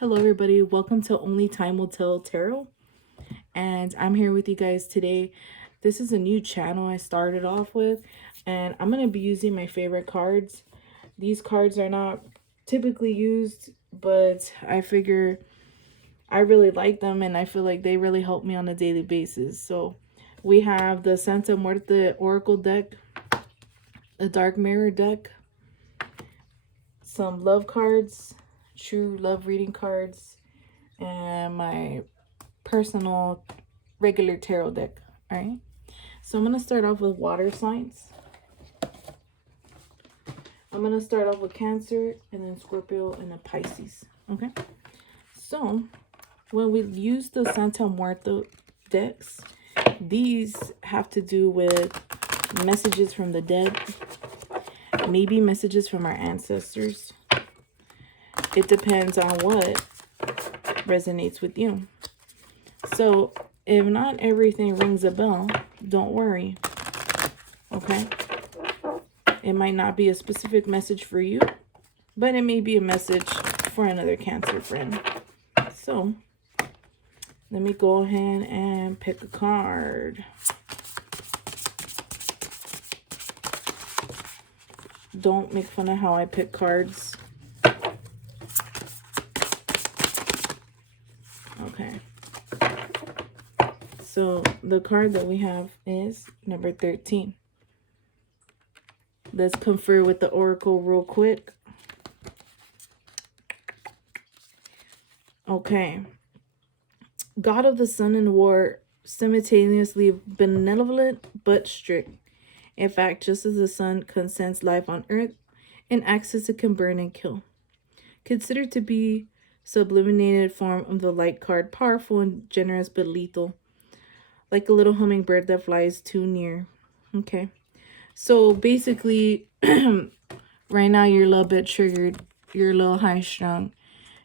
Hello everybody, welcome to Only Time Will Tell Tarot, and I'm here with you guys today. This is a new channel I started off with, and I'm going to be using my favorite cards. These cards are not typically used, but I figure I really like them and I feel like they really help me on a daily basis. So we have the Santa Muerte Oracle deck, a Dark Mirror deck, some love cards, true love reading cards, and my personal regular tarot deck. All right, so I'm going to start off with water signs. I'm going to start off with Cancer, and then Scorpio, and then Pisces. Okay, so when we use the Santa Muerte decks, these have to do with messages from the dead, maybe messages from our ancestors. It depends on what resonates with you. So if not everything rings a bell, don't worry. Okay, it might not be a specific message for you, but it may be a message for another Cancer friend. So let me go ahead and pick a card. Don't make fun of how I pick cards. Okay. So the card that we have is number 13. Let's confer with the Oracle real quick. Okay. God of the Sun and War, simultaneously benevolent but strict. In fact, just as the sun consents life on earth and acts as it can burn and kill. Considered to be sublimated form of the light card, powerful and generous but lethal. Like a little hummingbird that flies too near. Okay. So basically, right now you're a little bit triggered. You're a little high strung.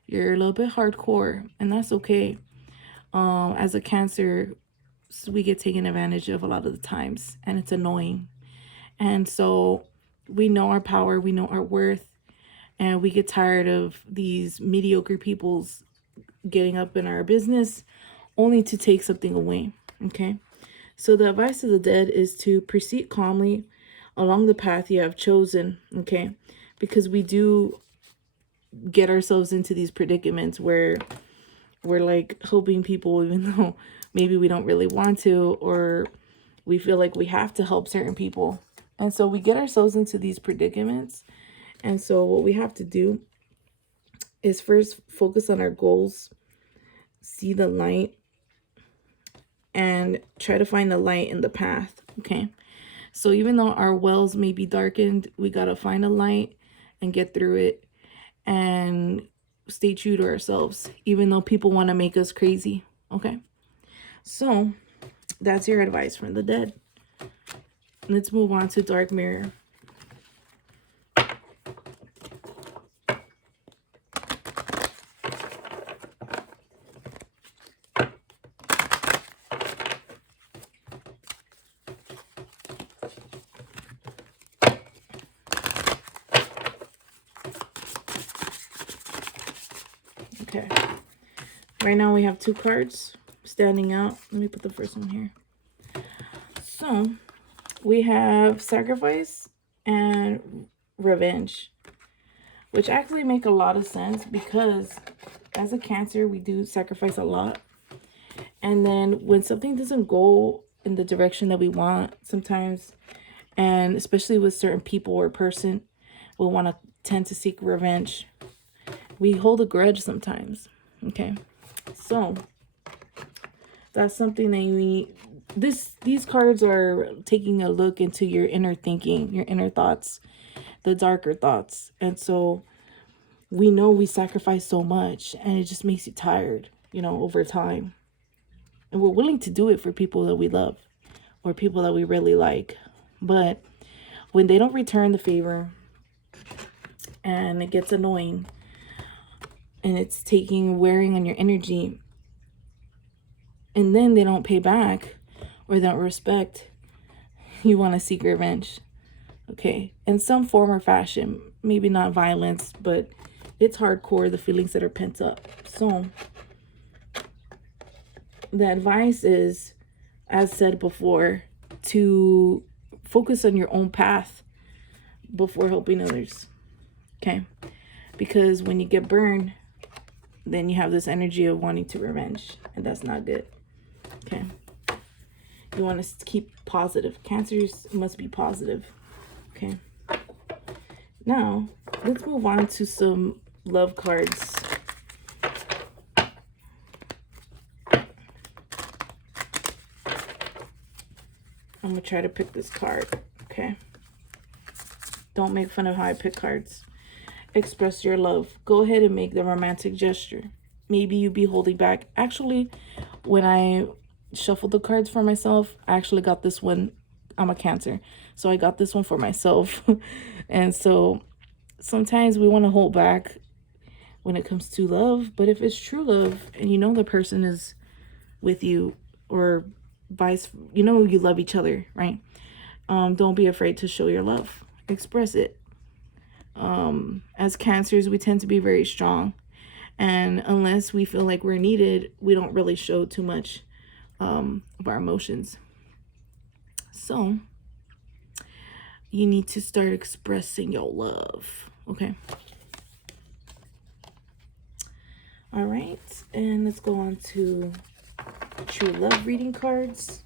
You're a little bit hardcore. And that's okay. As a Cancer, we get taken advantage of a lot of the times. And it's annoying. And so we know our power. We know our worth. And we get tired of these mediocre people's getting up in our business only to take something away. Okay, so the advice of the dead is to proceed calmly along the path you have chosen. Okay, because we do get ourselves into these predicaments where we're like helping people even though maybe we don't really want to, or we feel like we have to help certain people. And so we get ourselves into these predicaments. And so what we have to do is first focus on our goals, see the light, and try to find the light in the path. Okay, so even though our wells may be darkened, we got to find a light and get through it and stay true to ourselves, even though people want to make us crazy. Okay, so that's your advice from the dead. Let's move on to Dark Mirror. Okay, right now we have two cards standing out. Let me put the first one here. So we have sacrifice and revenge, which actually make a lot of sense because as a Cancer, we do sacrifice a lot. And then when something doesn't go in the direction that we want sometimes, and especially with certain people or person, we'll want to tend to seek revenge. We hold a grudge sometimes. Okay, so that's something that you need. These cards are taking a look into your inner thinking, your inner thoughts, the darker thoughts. And so we know we sacrifice so much and it just makes you tired, you know, over time. And we're willing to do it for people that we love or people that we really like. But when they don't return the favor and it gets annoying and it's wearing on your energy, and then they don't pay back or don't respect, you want to seek revenge. Okay, in some form or fashion, maybe not violence, but it's hardcore, the feelings that are pent up. So the advice is, as said before, to focus on your own path before helping others. Okay? Because when you get burned, then you have this energy of wanting to revenge, and that's not good. Okay? You want to keep positive. Cancers must be positive. Okay? Now, let's move on to some love cards. I'm going to try to pick this card. Okay? Don't make fun of how I pick cards. Express your love. Go ahead and make the romantic gesture. Maybe you be holding back. Actually, when I shuffled the cards for myself, I actually got this one. I'm a Cancer, so I got this one for myself. And so sometimes we want to hold back when it comes to love, but if it's true love and you know the person is with you, or you know you love each other, right? Don't be afraid to show your love. Express it. As Cancers, we tend to be very strong, and unless we feel like we're needed, we don't really show too much of our emotions. So you need to start expressing your love. Okay. All right, and let's go on to true love reading cards.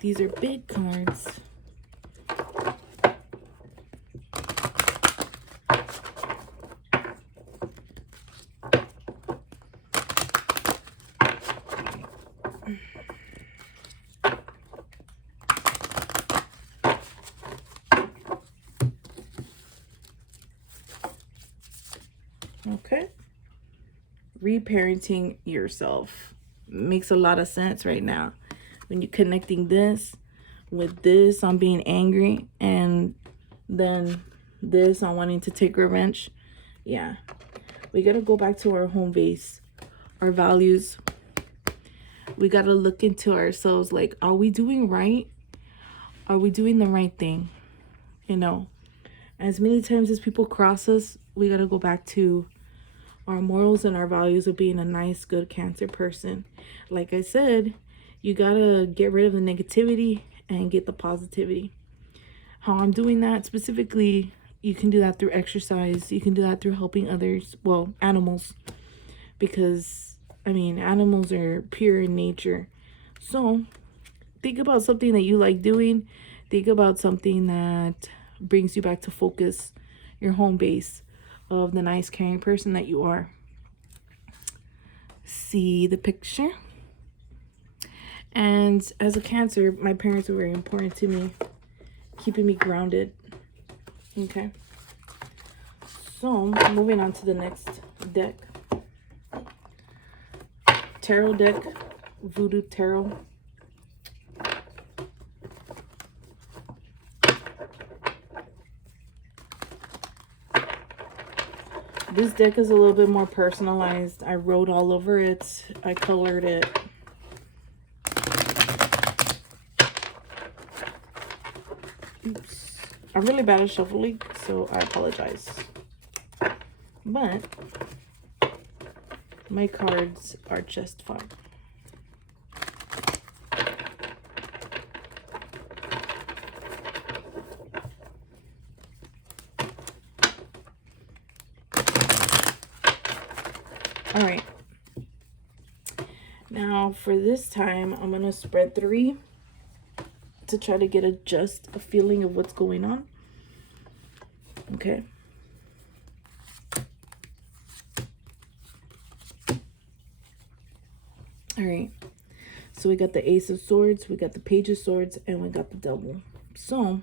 These are big cards. Okay. Reparenting yourself makes a lot of sense right now. When you're connecting this with this on being angry, and then this on wanting to take revenge. Yeah. We got to go back to our home base, our values. We got to look into ourselves, like, are we doing right? Are we doing the right thing? You know, as many times as people cross us, we got to go back to our morals and our values of being a nice, good Cancer person. Like I said, you got to get rid of the negativity and get the positivity. How I'm doing that specifically, you can do that through exercise. You can do that through helping others. Well, animals. Because, I mean, animals are pure in nature. So, think about something that you like doing. Think about something that brings you back to focus, your home base of the nice, caring person that you are. See the picture? And as a Cancer, my parents were very important to me, keeping me grounded. Okay. So, moving on to the next deck. Tarot deck, Voodoo Tarot. This deck is a little bit more personalized. I wrote all over it. I colored it. Oops. I'm really bad at shuffling, so I apologize. But my cards are just fine. All right. Now for this time, I'm going to spread 3 to try to get just a feeling of what's going on. Okay. All right. So we got the Ace of Swords, we got the Page of Swords, and we got the Devil. So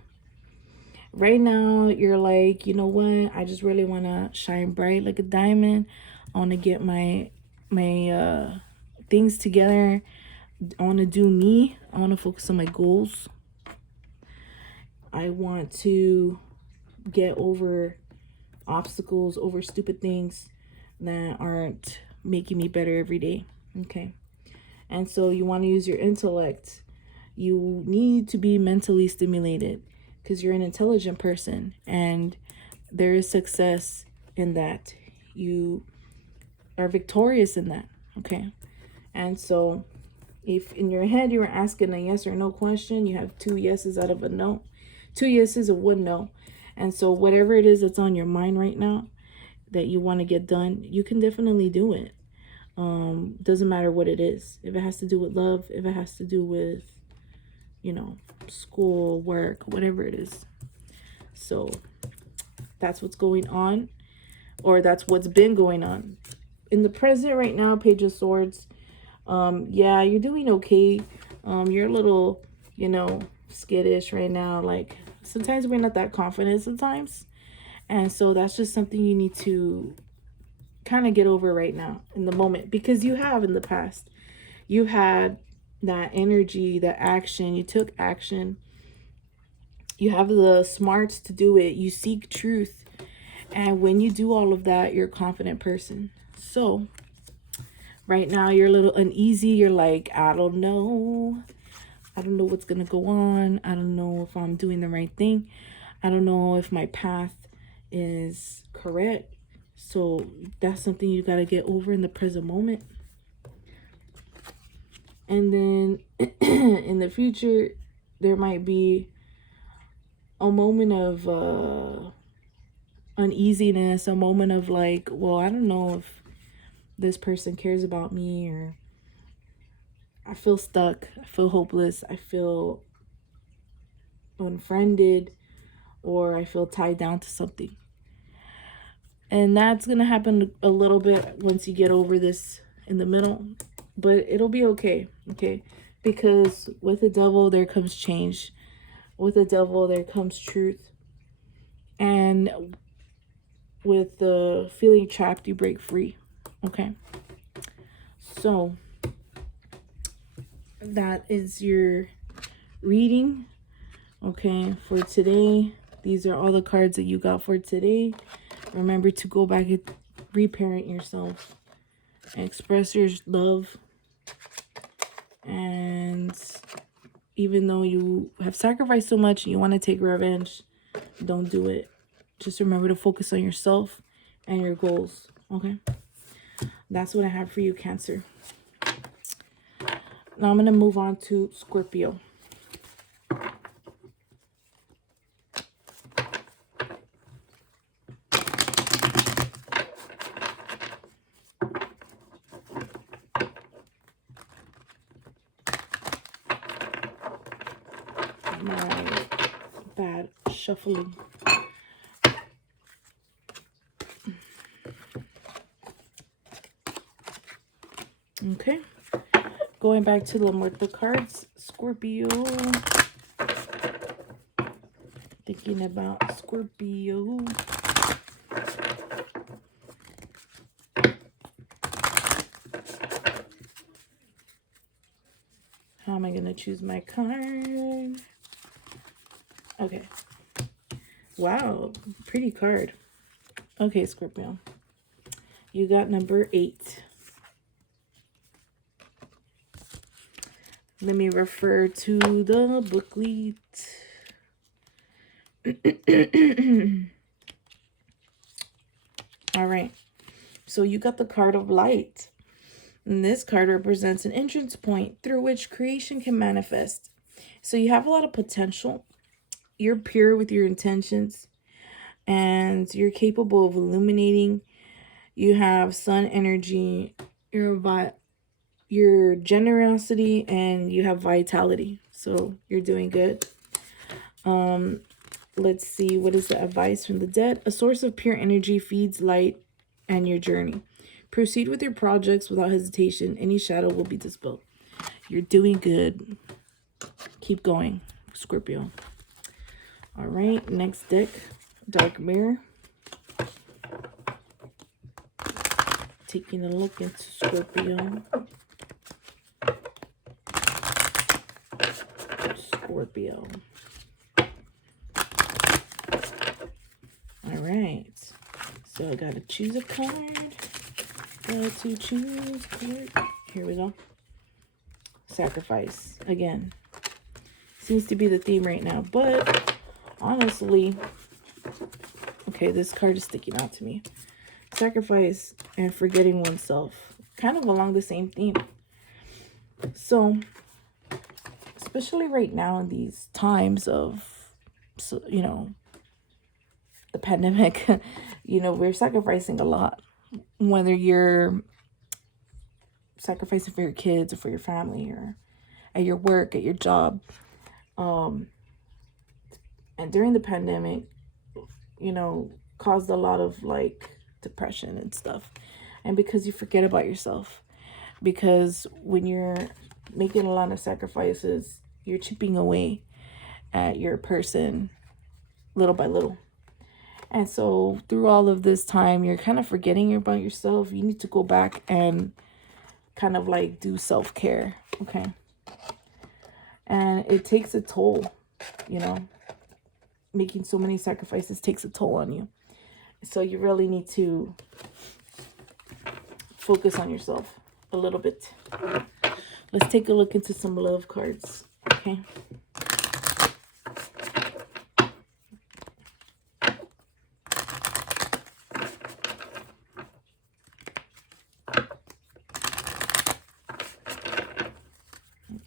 right now you're like, you know what? I just really want to shine bright like a diamond. I want to get my things together. I want to do me. I want to focus on my goals. I want to get over obstacles, over stupid things that aren't making me better every day. Okay. And so you want to use your intellect. You need to be mentally stimulated because you're an intelligent person. And there is success in that. You are victorious in that, okay? And so if in your head you were asking a yes or no question, you have 2 yeses out of a no. 2 yeses or 1 no. And so whatever it is that's on your mind right now that you want to get done, you can definitely do it. Doesn't matter what it is. If it has to do with love, if it has to do with, you know, school, work, whatever it is. So that's what's going on, or that's what's been going on. In the present right now, Page of Swords, yeah, you're doing okay. You're a little, you know, skittish right now. Like, sometimes we're not that confident sometimes. And so that's just something you need to kind of get over right now in the moment, because you have in the past. You had that energy, that action. You took action. You have the smarts to do it. You seek truth. And when you do all of that, you're a confident person. So right now you're a little uneasy. You're like, I don't know. I don't know what's going to go on. I don't know if I'm doing the right thing. I don't know if my path is correct. So that's something you got to get over in the present moment. And then in the future, there might be a moment of uneasiness, a moment of like, well, I don't know if this person cares about me, or I feel stuck, I feel hopeless, I feel unfriended, or I feel tied down to something. And that's going to happen a little bit once you get over this in the middle. But it'll be okay, okay? Because with the devil, there comes change. With the devil, there comes truth. And with the feeling trapped, you break free, okay? So that is your reading, okay, for today. These are all the cards that you got for today. Remember to go back and reparent yourself and express your love. And even though you have sacrificed so much and you want to take revenge, don't do it. Just remember to focus on yourself and your goals, okay? That's what I have for you, Cancer. Now I'm going to move on to Scorpio. My bad shuffling. Okay, going back to the Muerte cards, Scorpio. Thinking about Scorpio. How am I going to choose my card? Okay. Wow, pretty card. Okay, Scorpio. You got number 8. Let me refer to the booklet. All right. So you got the card of light. And this card represents an entrance point through which creation can manifest. So you have a lot of potential. You're pure with your intentions. And you're capable of illuminating. You have sun energy. Your generosity, and you have vitality. So you're doing good. Let's see, what is the advice from the dead? A source of pure energy feeds light and your journey. Proceed with your projects without hesitation. Any shadow will be dispelled. You're doing good. Keep going, Scorpio. All right, next deck, Dark Mirror. Taking a look into Scorpio. Scorpio. All right. So I got to choose a card. Got to choose a card. Here we go. Sacrifice. Again. Seems to be the theme right now. But honestly, Okay, this card is sticking out to me. Sacrifice and forgetting oneself. Kind of along the same theme. So, especially right now in these times of, you know, the pandemic, you know, we're sacrificing a lot. Whether you're sacrificing for your kids or for your family or at your work, at your job. And during the pandemic, you know, caused a lot of like depression and stuff. And because you forget about yourself. Because when you're making a lot of sacrifices, you're chipping away at your person little by little. And so through all of this time, you're kind of forgetting about yourself. You need to go back and kind of like do self-care, okay? And it takes a toll, you know. Making so many sacrifices takes a toll on you. So you really need to focus on yourself a little bit. Let's take a look into some love cards, okay?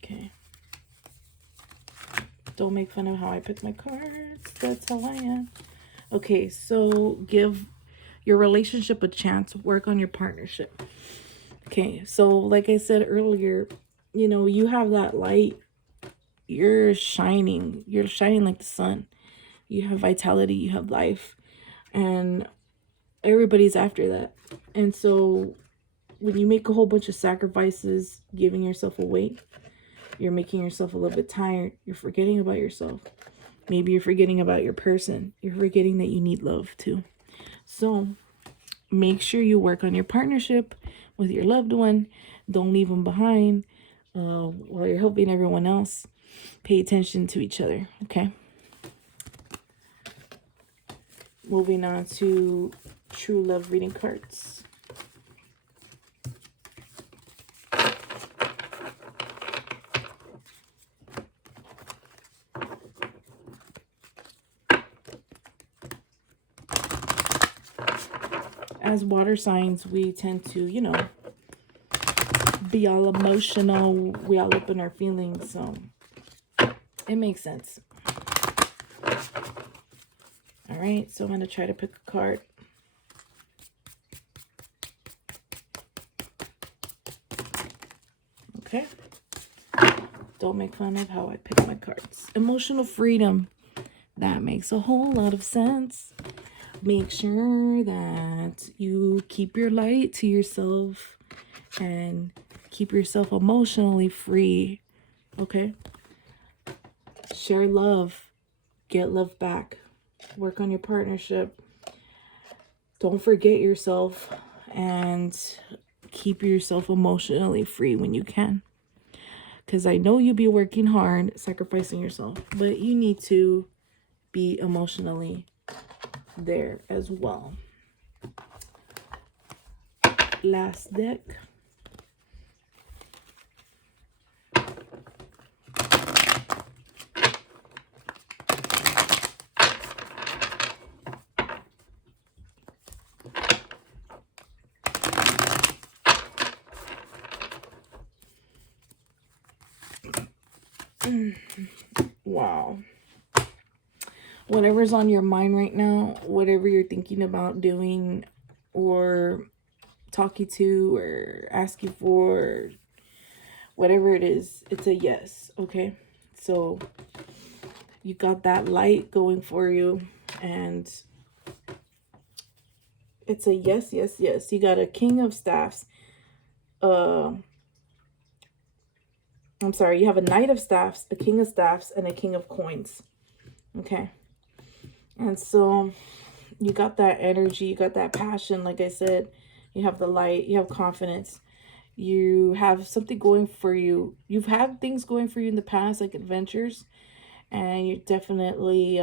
Okay. Don't make fun of how I pick my cards. That's how I am. Okay, so give your relationship a chance. Work on your partnership. Okay, so like I said earlier, you know, you have that light. You're shining. You're shining like the sun. You have vitality. You have life. And everybody's after that. And so when you make a whole bunch of sacrifices, giving yourself away, you're making yourself a little bit tired. You're forgetting about yourself. Maybe you're forgetting about your person. You're forgetting that you need love too. So make sure you work on your partnership with your loved one. Don't leave them behind while you're helping everyone else. Pay attention to each other, okay? Moving on to true love reading cards. As water signs, we tend to, you know, be all emotional. We all up in our feelings, so it makes sense. All right, so I'm going to try to pick a card. Okay. Don't make fun of how I pick my cards. Emotional freedom. That makes a whole lot of sense. Make sure that you keep your light to yourself and keep yourself emotionally free. Okay? Share love. Get love back. Work on your partnership. Don't forget yourself and keep yourself emotionally free when you can. Because I know you'll be working hard, sacrificing yourself, but you need to be emotionally there as well. Last deck. Wow. Whatever's on your mind right now, whatever you're thinking about doing or talking to or asking for, whatever it is, it's a yes, okay? So you got that light going for you and it's a yes, yes, yes. You got a King of Staffs. I'm sorry, you have a Knight of Staffs, a King of Staffs, and a King of Coins. Okay. And so you got that energy, you got that passion, like I said. You have the light, you have confidence. You have something going for you. You've had things going for you in the past, like adventures. And you definitely,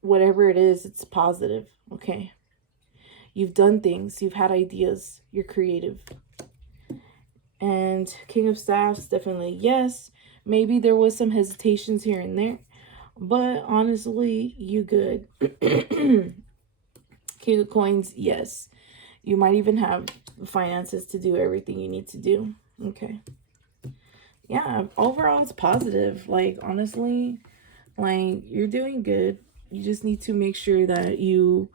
whatever it is, it's positive. Okay. You've done things. You've had ideas. You're creative. And King of Staffs, definitely yes. Maybe there was some hesitations here and there. But honestly, you good. King of Coins, yes. You might even have finances to do everything you need to do. Okay. Yeah, overall it's positive. Like, honestly, like, you're doing good. You just need to make sure that you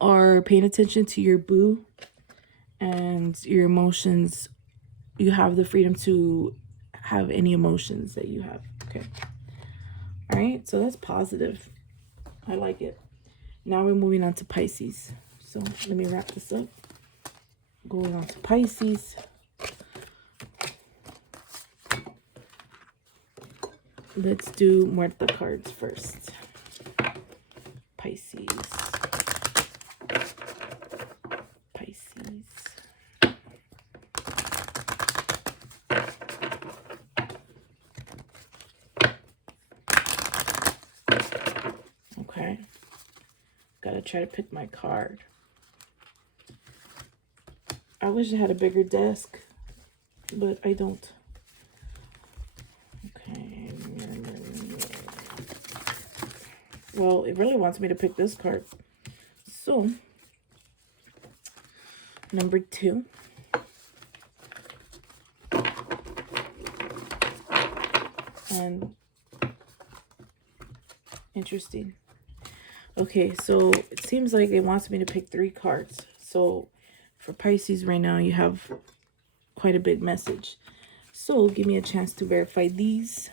are paying attention to your boo and your emotions. You have the freedom to have any emotions that you have. Okay. All right. So that's positive. I like it. Now we're moving on to Pisces. So let me wrap this up. Going on to Pisces. Let's do Muerte cards first. Pisces. Pisces. Okay. Gotta try to pick my card. I wish I had a bigger desk, but I don't. Okay. Well, it really wants me to pick this card. So, number 2. And interesting. Okay, so it seems like it wants me to pick 3 cards. So, for Pisces right now, you have quite a big message. So, give me a chance to verify these.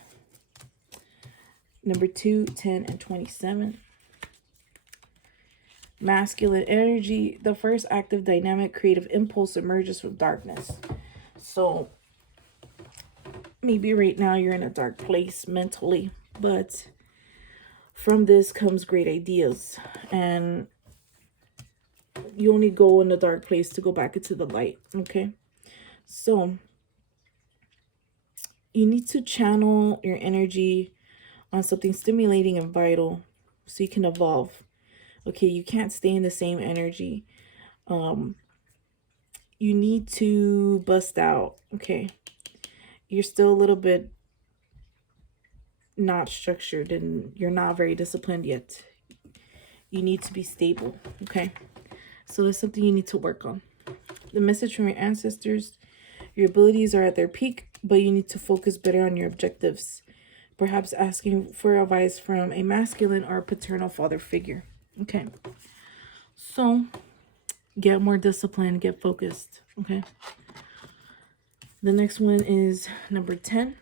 Number 2, 10, and 27. Masculine energy. The first active, dynamic, creative impulse emerges from darkness. So, maybe right now you're in a dark place mentally, but from this comes great ideas. And you only go in a dark place to go back into the light. Okay. So, you need to channel your energy on something stimulating and vital so you can evolve. Okay, you can't stay in the same energy. You need to bust out. Okay, you're still a little bit not structured and you're not very disciplined yet. You need to be stable. Okay, so that's something you need to work on. The message from your ancestors: your abilities are at their peak, but you need to focus better on your objectives. Perhaps asking for advice from a masculine or a paternal father figure. Okay. So, get more discipline, get focused. Okay. The next one is number 10.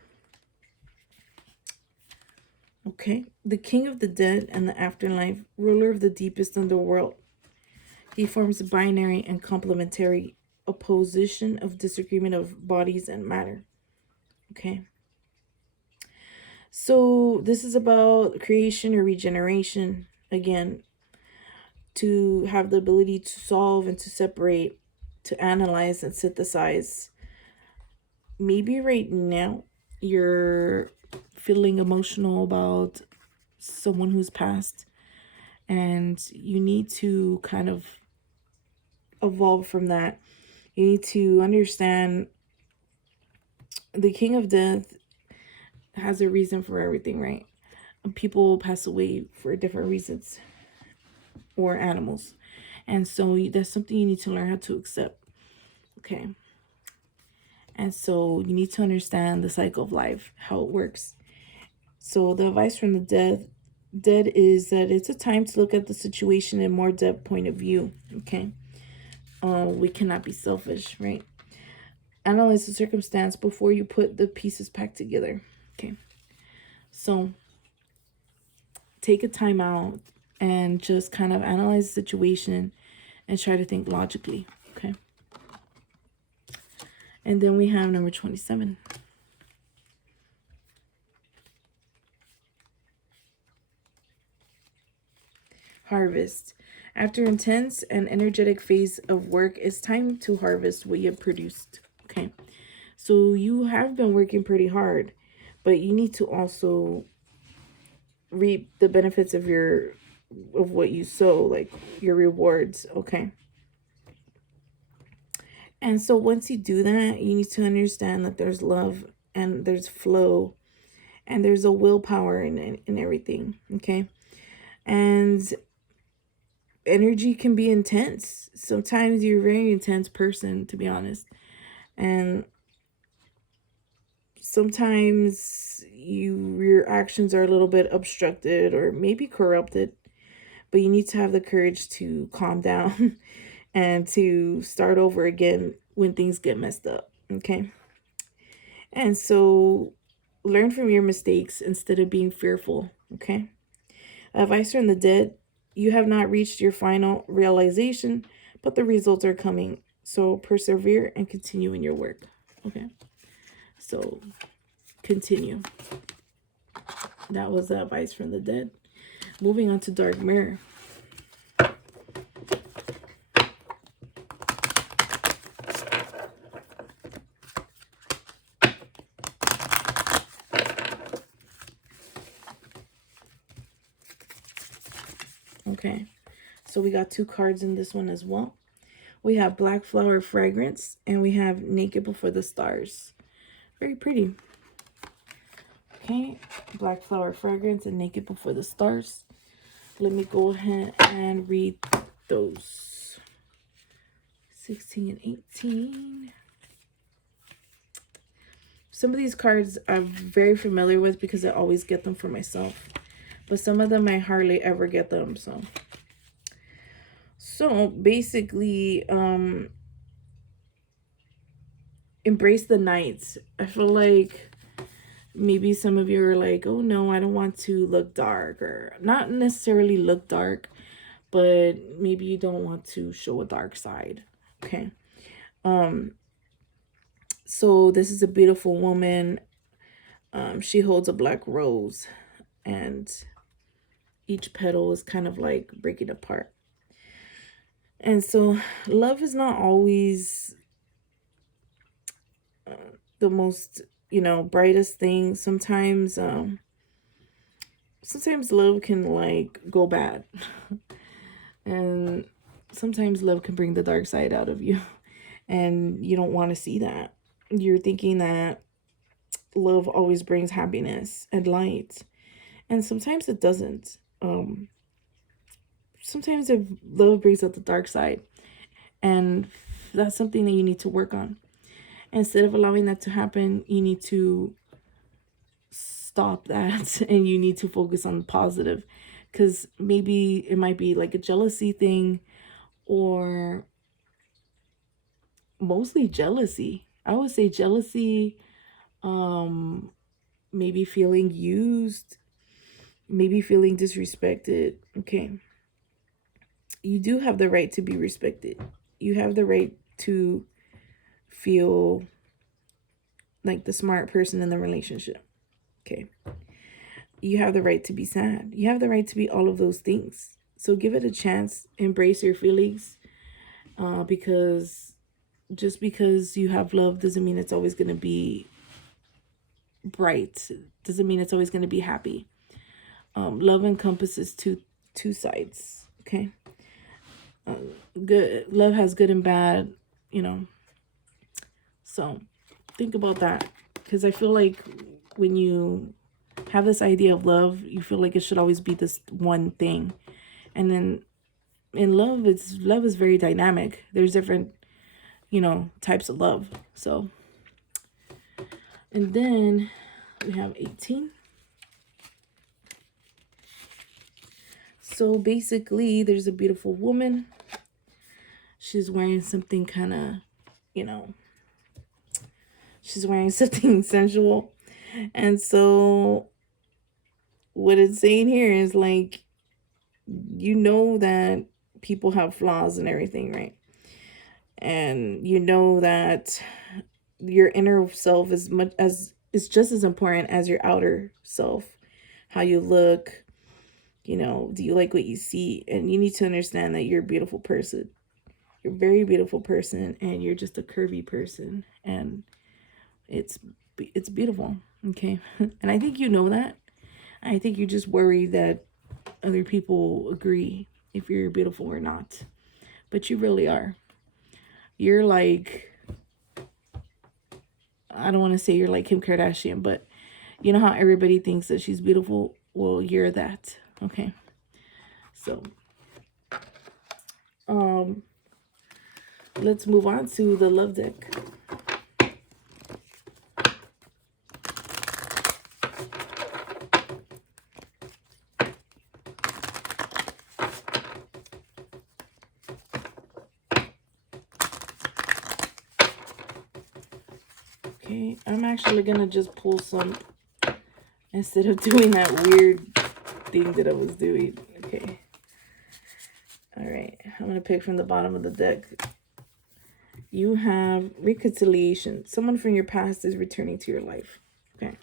Okay. The king of the dead and the afterlife, ruler of the deepest underworld. He forms a binary and complementary opposition of disagreement of bodies and matter. Okay. So this is about creation or regeneration. Again, to have the ability to solve and to separate, to analyze and synthesize. Maybe right now you're feeling emotional about someone who's passed and you need to kind of evolve from that. You need to understand the king of death has a reason for everything, right? People pass away for different reasons, or animals. And so that's something you need to learn how to accept. Okay. And so you need to understand the cycle of life, how it works. So the advice from the dead is that it's a time to look at the situation in more depth point of view. Okay. We cannot be selfish, right? Analyze the circumstance before you put the pieces back together. Okay. So take a time out and just kind of analyze the situation and try to think logically. Okay. And then we have number 27. Harvest. After intense and energetic phase of work, it's time to harvest what you have produced. Okay. So you have been working pretty hard, but you need to also reap the benefits of what you sow, like your rewards. Okay. And so once you do that, you need to understand that there's love and there's flow and there's a willpower in everything, okay? And energy can be intense. Sometimes you're a very intense person, to be honest. And sometimes your actions are a little bit obstructed or maybe corrupted, but you need to have the courage to calm down and to start over again when things get messed up, okay? And so learn from your mistakes instead of being fearful, okay? Advice from the dead: you have not reached your final realization, but the results are coming. So persevere and continue in your work, okay? So continue. That was the advice from the dead. Moving on to dark mirror. Okay, so we got 2 cards in this one as well. We have Black Flower Fragrance, and we have Naked Before the Stars. Very pretty. Okay, Black Flower Fragrance and Naked Before the Stars. Let me go ahead and read those. 16 and 18. Some of these cards I'm very familiar with because I always get them for myself. But some of them I hardly ever get them, so basically, embrace the night. I feel like maybe some of you are like, oh no, I don't want to look dark, or not necessarily look dark, but maybe you don't want to show a dark side, okay? So this is a beautiful woman. She holds a black rose, and each petal is kind of like breaking apart. And so love is not always the most, brightest thing. Sometimes love can like go bad. And sometimes love can bring the dark side out of you. And you don't want to see that. You're thinking that love always brings happiness and light. And sometimes it doesn't. Sometimes if love brings out the dark side, and that's something that you need to work on. Instead of allowing that to happen, you need to stop that and you need to focus on the positive, because maybe it might be like a jealousy thing, or mostly jealousy. I would say jealousy, maybe feeling used, maybe feeling disrespected, okay? You do have the right to be respected. You have the right to feel like the smart person in the relationship, okay? You have the right to be sad. You have the right to be all of those things. So give it a chance. Embrace your feelings, because just because you have love doesn't mean it's always going to be bright. Doesn't mean it's always going to be happy. Love encompasses two sides, okay? Good love has good and bad, so think about that, because I feel like when you have this idea of love, you feel like it should always be this one thing. And then in love is very dynamic. There's different types of love. So, and then we have 18. So basically there's a beautiful woman. She's wearing something kind of, she's wearing something sensual. And so what it's saying here is like, that people have flaws and everything, right? And that your inner self is just as important as your outer self. How you look, do you like what you see? And you need to understand that you're a beautiful person. You're a very beautiful person, and you're just a curvy person, and it's beautiful, okay? And I think that. I think you're just worried that other people agree if you're beautiful or not. But you really are. You're like, I don't want to say you're like Kim Kardashian, but You know how everybody thinks that she's beautiful? Well, you're that. Okay. So, let's move on to the love deck. Okay, I'm actually gonna just pull some instead of doing that weird thing that I was doing. Okay. All right, I'm gonna pick from the bottom of the deck. You have reconciliation. Someone from your past is returning to your life. Okay.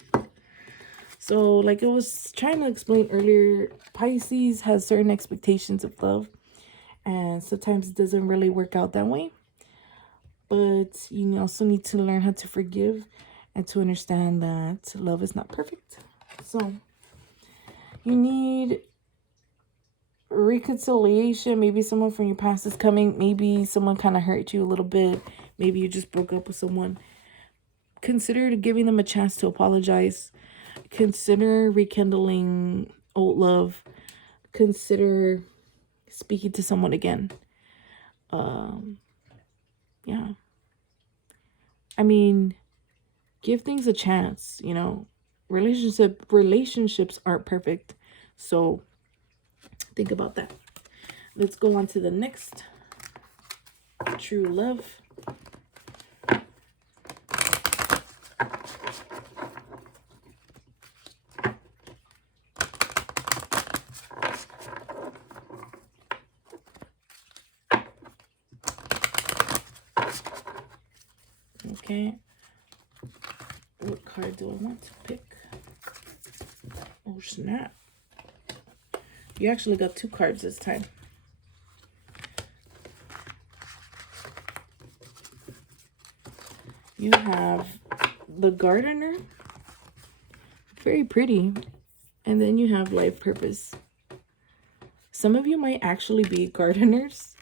So, like I was trying to explain earlier, Pisces has certain expectations of love, and sometimes it doesn't really work out that way. But you also need to learn how to forgive and to understand that love is not perfect. So you need reconciliation. Maybe someone from your past is coming. Maybe someone kind of hurt you a little bit. Maybe you just broke up with someone. Consider giving them a chance to apologize. Consider rekindling old love. Consider speaking to someone again. Yeah. I mean, give things a chance, you know. Relationships aren't perfect. So think about that. Let's go on to the next. True love. Okay. What card do I want to pick? Oh, snap. You actually got 2 cards this time. You have the Gardener. Very pretty. And then you have life purpose. Some of you might actually be gardeners.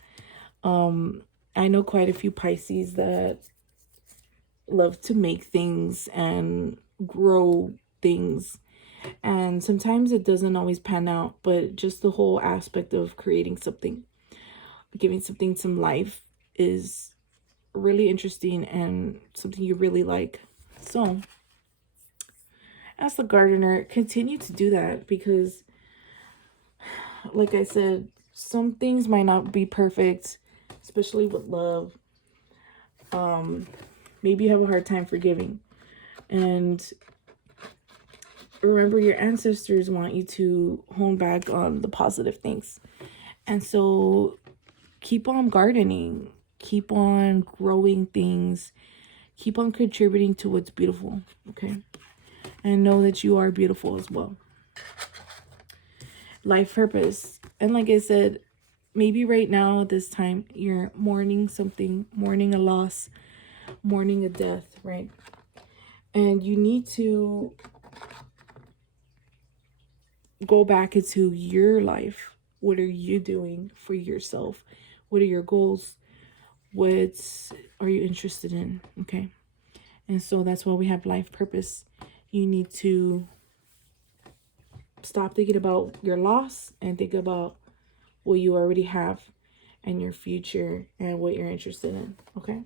I know quite a few Pisces that love to make things and grow things. And sometimes it doesn't always pan out, but just the whole aspect of creating something, giving something some life is really interesting and something you really like. So, as the gardener, continue to do that because, like I said, some things might not be perfect, especially with love. Maybe you have a hard time forgiving. And remember, your ancestors want you to hone back on the positive things. And so keep on gardening. Keep on growing things. Keep on contributing to what's beautiful. Okay? And know that you are beautiful as well. Life purpose. And like I said, maybe right now at this time, you're mourning something, mourning a loss, mourning a death, right? And you need to go back into your life. What are you doing for yourself? What are your goals? What are you interested in? Okay. And so that's why we have life purpose. You need to stop thinking about your loss and think about what you already have and your future and what you're interested in. Okay.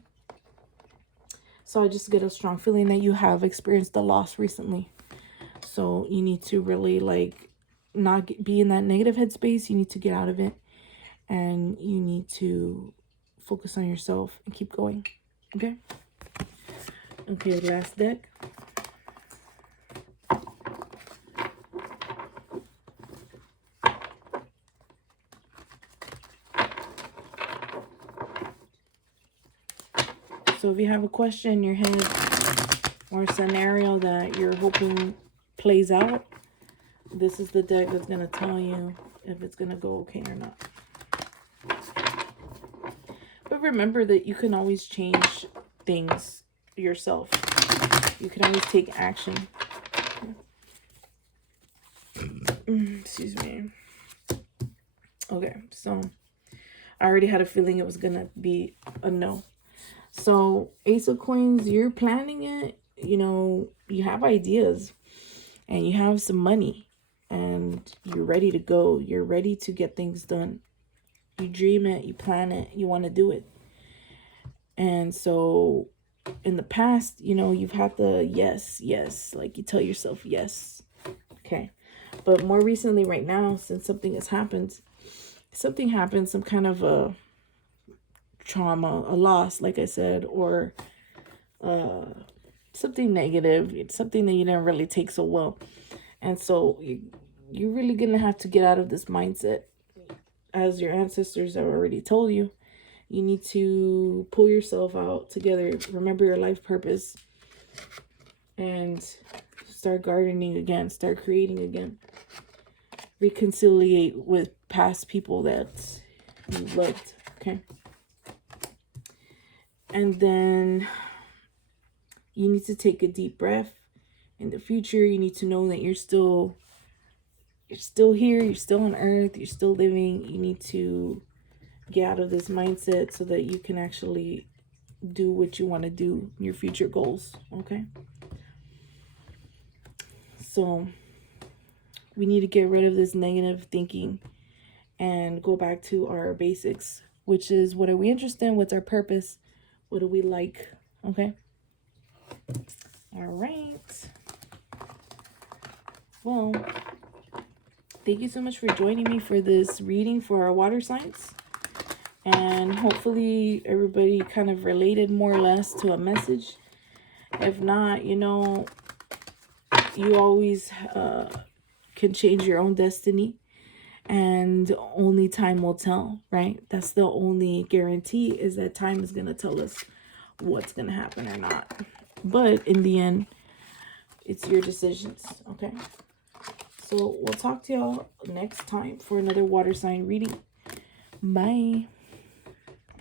So I just get a strong feeling that you have experienced the loss recently. So you need to really not be in that negative headspace. You need to get out of it. And you need to focus on yourself and keep going. Okay? Okay, last deck. So if you have a question in your head or a scenario that you're hoping plays out, this is the deck that's going to tell you if it's going to go okay or not. But remember that you can always change things yourself. You can always take action. Excuse me. Okay, so I already had a feeling it was going to be a no. So Ace of Coins, you're planning it. You know, you have ideas. and you have some money and you're ready to go. You're ready to get things done. You dream it, you plan it, you want to do it. And so in the past, you know, you've had the yes, like you tell yourself yes. Okay. But more recently right now, since something has happened, some kind of a trauma, a loss, like I said, or something negative, it's something that you didn't really take so well. And so you're really going to have to get out of this mindset. As your ancestors have already told you, you need to pull yourself out together, remember your life purpose, and start gardening again, start creating again. Reconciliate with past people that you loved, okay? And then you need to take a deep breath. In the future, you need to know that you're still here, you're still on earth, you're still living. You need to get out of this mindset so that you can actually do what you want to do, your future goals, okay? So we need to get rid of this negative thinking and go back to our basics, which is, what are we interested in? What's our purpose? What do we like? Okay. All right. Well, thank you so much for joining me for this reading for our water signs. And hopefully everybody kind of related more or less to a message. If not, you know, you always can change your own destiny. And only time will tell, right? That's the only guarantee, is that time is going to tell us what's going to happen or not. But in the end, it's your decisions, okay? So we'll talk to y'all next time for another water sign reading. Bye.